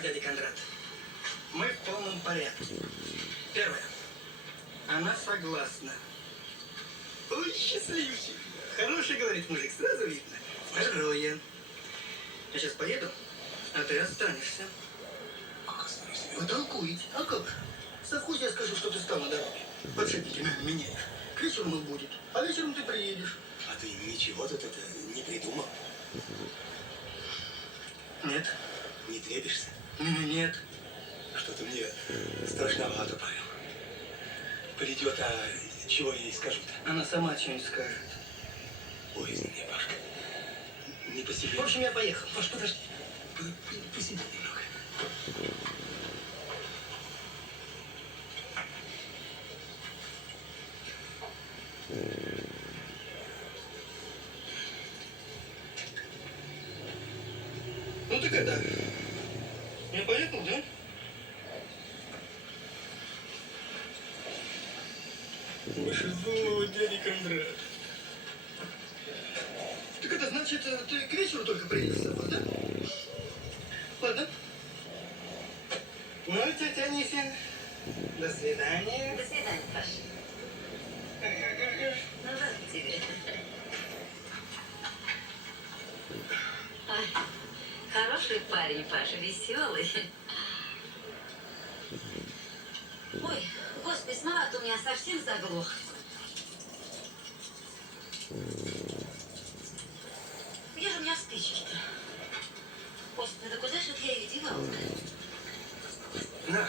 Так, дядя Кондрат, мы в полном порядке. Первое. Она согласна. Ой, счастливчик. Хороший, говорит мужик, сразу видно. Второе. Я сейчас поеду, а ты останешься. Как останешься? Вы толкуете. А как? Совхуз я скажу, что ты стал на дороге. Подшипники меняешь. К вечеру он будет, а вечером ты приедешь. А ты ничего тут это не придумал? Нет. Не трепишься? Нет. Что-то мне страшновато, Павел. Придет, а чего я ей скажу-то? Она сама что-нибудь скажет. Ой, извини, Пашка. Не по себе. В общем, я поехал. Паш, подожди. Посиди немного. Ну так это... Я поехал, да? Вышибу, дядя Кондрат. Так это значит, ты к вечеру только приедешь с собой, да? Ладно. Ну, тетя Анисия, до свидания. До свидания, Паша. Ну, ладно тебе. Ой, хороший парень, Паша, веселый. Ой, господи, смарагд у меня совсем заглох. Где же у меня спички-то? Господи, да куда же я их девала-то? На,